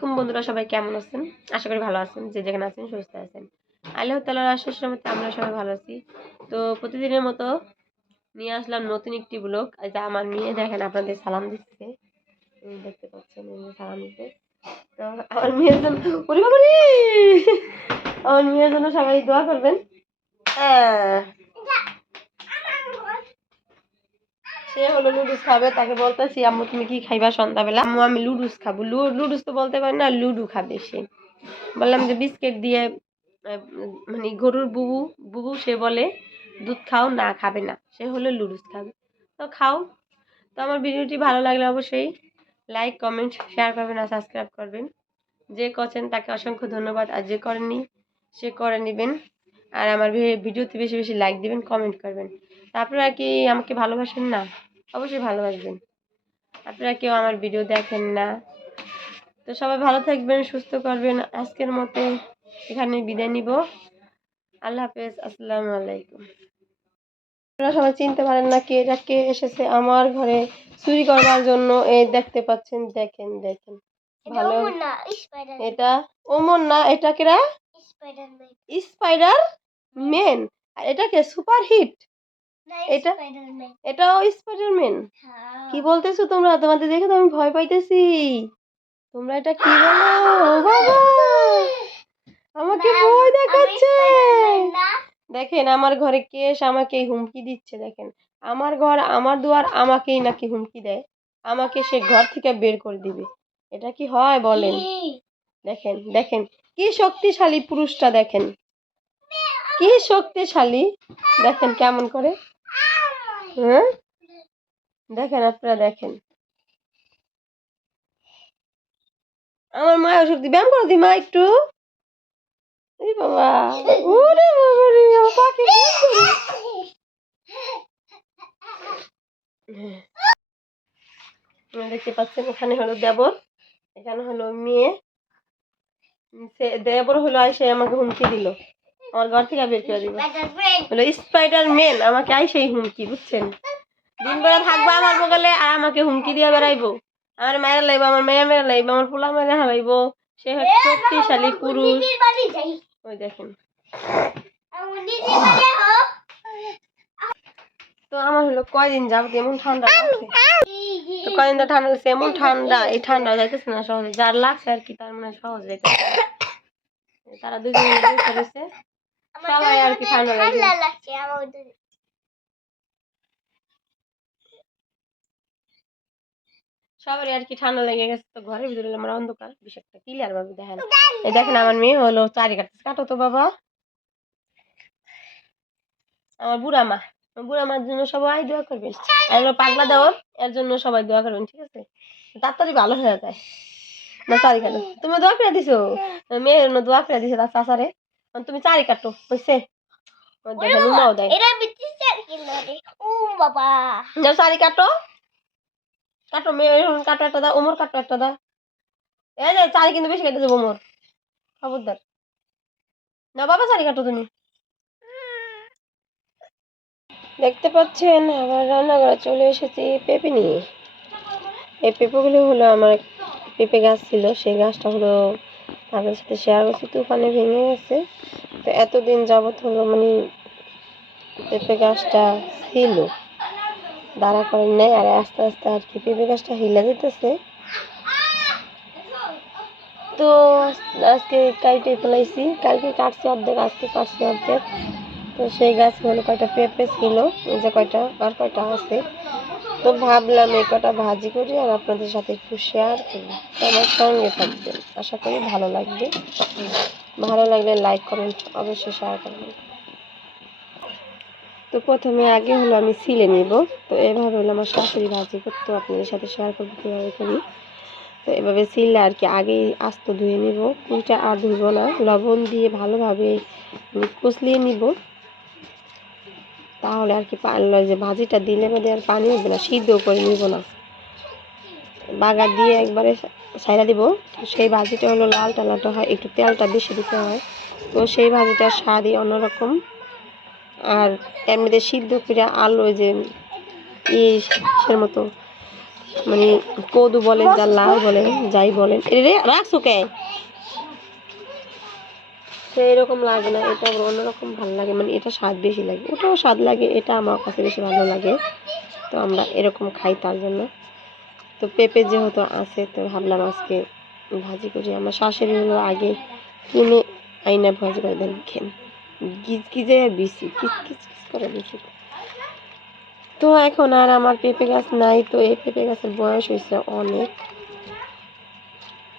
আলাইকুম বন্ধুরা, সবাই কেমন আছেন? আশা করি ভালো আছেন, যে যেখানে আছেন সুস্থ আছেন। আল্লাহ তালার আশেষ মধ্যে আমরা সবাই ভালো আছি। তো প্রতিদিনের মতো নিয়ে আসলাম নতুন একটি ব্লগ আজ আমার মেয়ে দেখেন, আপনাদের সালাম দিচ্ছে। দেখতে পাচ্ছেন সালাম দিতে তো আমার মেয়ের জন্য আমার মেয়ের জন্য সবাই দোয়া করবেন। হ্যাঁ। সে হলো লুডুস খাবে, তাকে বলতেছি, আম্মু, তুমি কি খাইবা সন্ধ্যাবেলা? আম্মু, আমি লুডুস খাব। লুডুস তো বলতে পারি না, লুডু খাবে সে। বললাম যে, বিস্কিট দিয়ে মানে গরুর বুবু বুবু সে বলে, দুধ খাও, না, খাবে না। সে হলো লুডুস খাবে। তো খাও। তো আমার ভিডিওটি ভালো লাগলে অবশ্যই লাইক, কমেন্ট, শেয়ার করবেন আর সাবস্ক্রাইব করবেন। যে করছেন তাকে অসংখ্য ধন্যবাদ, আর যে করেননি, সে করে নেবেন। আর আমার ভিডিওতে বেশি বেশি লাইক দিবেন, কমেন্ট করবেন। তা আপনারা কি আমাকে ভালোবাসেন না? অবশ্যই ভালো ভালোবাসবেন। আপনারা কেউ আমার ভিডিও দেখেন না। তো সবাই ভালো থাকবেন সুস্থ করবেন। আজকের মতো এখানে বিদায় নিব। আল্লাহ হাফেজ আসসালামু আলাইকুম। আপনারা সবাই চিনতে পারেন না কে এটা কে এসেছে আমার ঘরে চুরি করবার জন্য। এই দেখতে পাচ্ছেন দেখেন দেখেন। ভালো। এটা ওমন না এটা কেরা? স্পাইডার মেন আর এটা কে? সুপার হিট এটা- এটাও স্পাইডার ম্যান কি বলতেছো তোমরা? তোমাদের দেখে তো আমি ভয় পাইতেছি। তোমরা এটা কি বলো? বাবা! আমাকে ভয় দেখাচ্ছে! দেখেন আমার ঘরে কে এসে আমাকে হুমকি দিচ্ছে দেখেন। আমার ঘর আমার দুয়ার আমাকেই নাকি হুমকি দেয়। আমাকে সে ঘর থেকে বের করে দিবে। এটা কি হয় বলেন? দেখেন দেখেন কি শক্তিশালী পুরুষটা দেখেন। কি শক্তিশালী? দেখেন কেমন করে। হ্যাঁ? দেখেন, আপনারা দেখেন। আমার মায়ের শক্তি ব্যায়াম করে দি একটু। আপনারা দেখতে পাচ্ছেন, এখানে হলো দেবর, এখানে হলো মেয়ে। দেবর হলো আইসে আমাকে হুমকি দিল। আমার ঘর থেকে বের করে দিল হলো স্পাইডার ম্যান আমাকে আইসেই হুমকি বুঝছেন? দিন বেলা থাকব আমার বগলে আর আমাকে হুমকি দিয়ে বেড়াইবো। আমার মায়ের লাইব আমার মেয়ে মেয়ের লাইব আমার পোলা মেয়ের হারাইবো। সে হচ্ছে শক্তিশালী পুরুষ। ওই দেখেন। তো আমার হলো কয়দিন যাবত এমন ঠান্ডা তো কয়দিন তো ঠান্ডা লাগছে? এমন ঠান্ডা এই ঠান্ডা যাইতেছে না সহজে। যার লাগছে আর কি তার মানে সহজ যাইতেছে। তারা দুজন রয়েছে সবাই আর কি ঠান্ডা লাগে সবারই আর কি ঠান্ডা লেগে গেছে তো ঘরের ভিতরে আমার অন্ধকার একটা ক্লিয়ার ভাবে দেখেন। এই দেখেন আমার মেয়ে হলো চারি কাটতেছে কাটো তো বাবা। আমার বুড়া মা বুড়া মার জন্য সবাই দোয়া করবেন। আর পাগলা দেওয়ার এর জন্য সবাই দোয়া করবেন ঠিক আছে? তাড়াতাড়ি ভালো হয়ে যায়। না চারি কাটো। তুমি দোয়া করে দিছো? মেয়ের জন্য দোয়া করে দিছে তার চাচারে। তুমি চারি কাটো হয়েছে দেখেন উমাও দেয়। যাও চারি কাটো কাটো। মেয়ে এখন কাটো একটা দাও ওমর কাটো একটা দাও। এই যে চারি কিন্তু বেশি কেটে দেবো ওমর। খবরদার। না বাবা চারি কাটো তুমি। দেখতে পাচ্ছেন আবার রান্নাঘরে চলে এসেছি পেঁপে নিয়ে। এই পেঁপেগুলো হলো আমার পেঁপে গাছ ছিল সেই গাছটা হলো আপনার সাথে শেয়ার করছি, তুফানে ভেঙে গেছে। তো এতদিন যাবত হলো মানে পেঁপে গাছটা ছিল, দাঁড়া করেন নাই, আর আস্তে আস্তে আর কি পেঁপে গাছটা হিলা যেতেছে। তো আজকে কাইটে ফেলাইছি, কালকে কাটছি অর্ধেক, আজকে কাটছি অর্ধেক। তো সেই গাছ হলো কয়টা পেঁপে ছিল, এই যে কয়টা, আর কয়টা আছে? তো ভাবলাম এই কটা ভাজি করি আর আপনাদের সাথে একটু শেয়ার করি। আমার সঙ্গে থাকবেন। আশা করি ভালো লাগবে। ভালো লাগলে লাইক কমেন্ট অবশ্যই শেয়ার করবেন। তো প্রথমে আগে হলো আমি সিলে নিব। তো এভাবে হলো আমার শাশুড়ি ভাজি করতো। আপনাদের সাথে শেয়ার করব কীভাবে করি। তো এভাবে সিললে আর কি আগেই আস্ত ধুয়ে নেব। কুইটা আর ধুইব না। লবণ দিয়ে ভালোভাবে আমি কষলিয়ে নিব। তাহলে আর কি যে ভাজিটা দিলে মধ্যে আর পানি হবে না সিদ্ধ করে নিব না। বাগার দিয়ে একবারে সাইডা দিব। সেই ভাজিটা হলো লাল টালাটা হয়, একটু তেলটা বেশি দিতে হয়। তো সেই ভাজিটার স্বাদই অন্যরকম। আর এমনিতে সিদ্ধ করে আলু যে ইসের মতো মানে কদু বলেন, যা লাল বলেন, যাই বলেন। রে রাখছো কে? সেই রকম লাগে না, এটা আবার অন্যরকম ভালো লাগে মানে এটা স্বাদ বেশি লাগে। ওটাও স্বাদ লাগে, এটা আমার কাছে বেশি ভালো লাগে। তো আমরা এরকম খাই তার জন্য। তো পেঁপে যেহেতু আছে, তো ভাবলাম আজকে ভাজি করি। আমার শাশুড়ি হলো আগে কিনে আইনা ভাজি করে দেন, খেন। গিজ গিজে বেশি কিচ করে বেশি তো এখন আর আমার পেঁপে গাছ নাই, তো এই পেঁপে গাছের বয়স হয়েছে অনেক।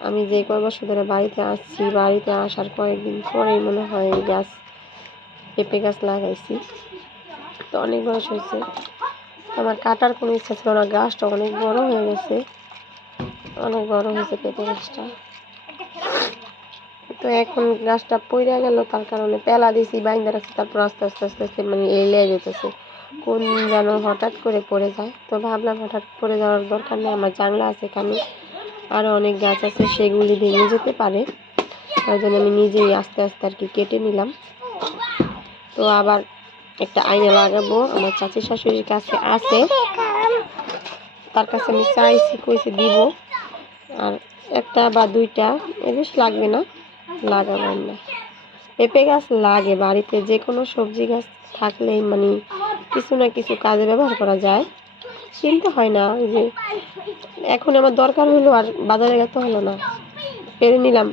আমি যে কয় বছর ধরে বাড়িতে আসছি, বাড়িতে আসার কয়েকদিন পরেই মনে হয় গাছ, পেঁপে গাছ লাগাইছি। তো অনেক বয়স হয়েছে। আমার কাটার কোনো ইচ্ছা ছিল না, গাছটা অনেক বড় হয়ে গেছে। অনেক বড় হয়েছে পেঁপে গাছটা। তো এখন গাছটা পড়ে গেল, তার কারণে পেলা দিয়েছি বাইন্দা রাখছি, তারপর আস্তে আস্তে আস্তে আস্তে মানে এলিয়ে যেতেছে। কোন যেন হঠাৎ করে পড়ে যায়। তো ভাবলাম হঠাৎ পড়ে যাওয়ার দরকার নেই, আমার জানলা আছে এখানে আরও অনেক গাছ আছে, সেগুলি ভেঙে যেতে পারে। তার জন্য আমি নিজেই আস্তে আস্তে আর কি কেটে নিলাম। তো আবার একটা আয়না লাগাবো। আমার চাচি শাশুড়ির কাছে আছে। তার কাছে আমি চাইছি, কইছি দিব। আর একটা বা দুইটা, এ বেশ লাগবে না? লাগাবেন না পেঁপে গাছ লাগে, বাড়িতে যে কোনো সবজি গাছ থাকলেই মানে কিছু না কিছু কাজে ব্যবহার করা যায়। কিনতে হয় না যে এখন আমার দরকার হলো আর বাজারে গেতে হলো না। পেরে নিলাম,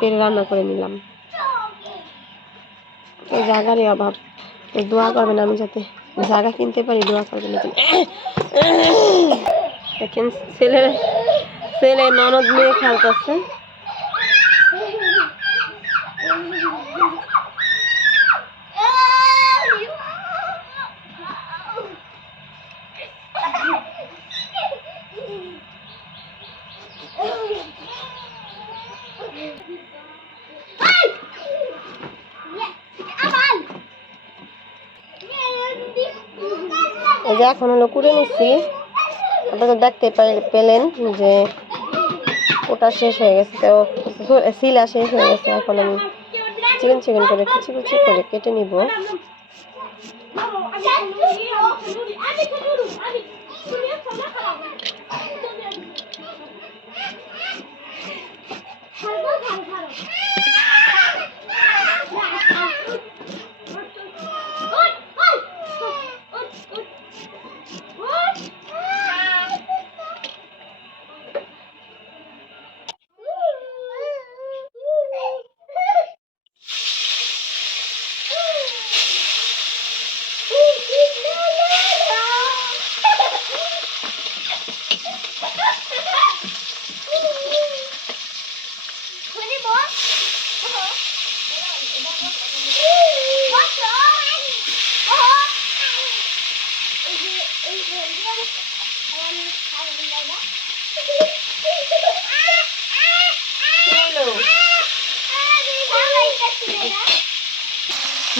পেরে রান্না করে নিলাম। তো জায়গারই অভাব। দোয়া করবেন আমি যাতে জায়গা কিনতে পারি, দোয়া করবেন এই। দেখেন ছেলে ছেলে ননদ মেয়ে খেলতেছে। এই যে এখন হলো কুড়ে নিচ্ছি। আপনারা দেখতে পেলেন যে ওটা শেষ হয়ে গেছে। তো শিলা শেষ হয়ে গেছে। এখন আমি চিকেন চিকেন করে কিছু কিছু করে কেটে নিব।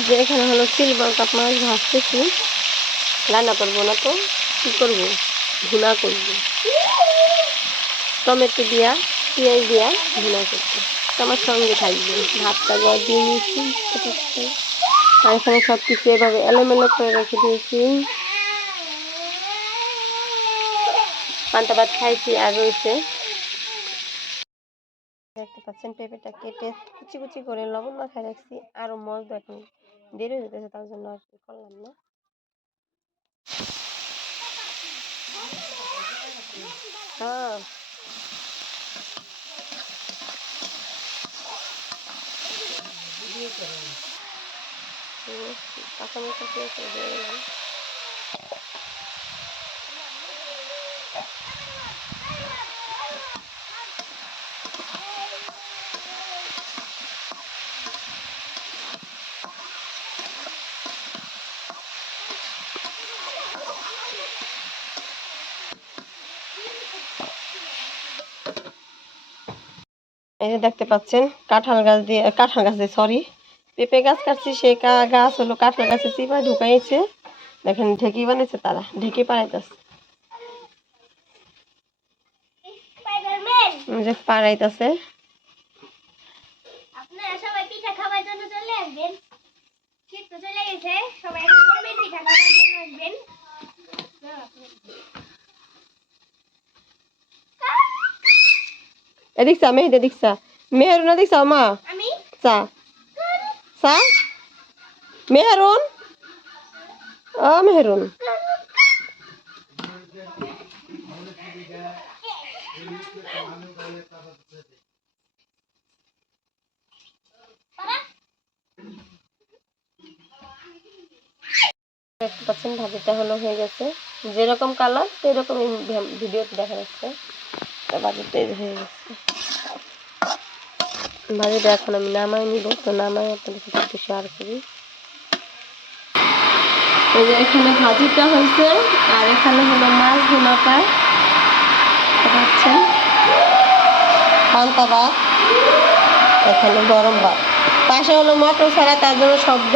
যে এখানে হলো সিলভার কাপ মাছ ভাজতেছি। রান্না করব না তো, কী করব? ভুনা করব। টমেটো দিয়া, পেঁয়াজ দিয়া ভুনা করব। তো আমার সঙ্গে থাকবে, ভাতটা গড় দিয়ে নিয়েছি আর এখানে সব কিছু এভাবে এলোমেলো করে রেখে দিয়েছি। পান্তা ভাত খাইছি, আর রয়েছে। দেখতে পাচ্ছেন, পেঁপেটা কেটে কুচি কুচি করে লবণ মাখায় রাখছি আরও মজ এখন দেরি হয়ে যেতেছে, তার জন্য আর কি করলাম না। হ্যাঁ। কাঁচামরিচ দিয়ে করে এই যে দেখতে পাচ্ছেন কাঁঠাল গাছ দিয়ে কাঁঠাল গাছ দিয়ে সরি পেঁপে গাছ কাটছি সে কা- গাছ হলো কাঁঠাল গাছে চিপায় ঢুকাইছে। দেখেন ঢেকি বানিয়েছে তারা ঢেকি পাড়াইতেছে। যে পাড়াইতেছে। আপনারা সবাই পিঠা খাওয়ার জন্য চলে আসবেন। শীত তো চলে গেছে সবাই এখন গরমের পিঠা খাওয়ার জন্য আসবেন এদিক চা মেহেদি এদিক চা মেহেরুন এদিক চা মা চা চা মেহরুন ও মেহরুন দেখতে পাচ্ছেন ভাজিটা হলো হয়ে গেছে। যেরকম কালার সেরকম ভিডিওতে দেখা যাচ্ছে। ভাজিটা এই যে হয়ে গেছে। ভাজিটা এখন আমি নামাই নিব, তো নামাই আপনাদের সাথে একটু শেয়ার করি। এই যে এখানে ভাজিটা হয়েছে, আর এখানে হলো মাছ ভুনাটা পান্তা ভাত, এখানে গরম ভাত। পাশে হলো মটর ছাড়া তার জন্য শব্দ।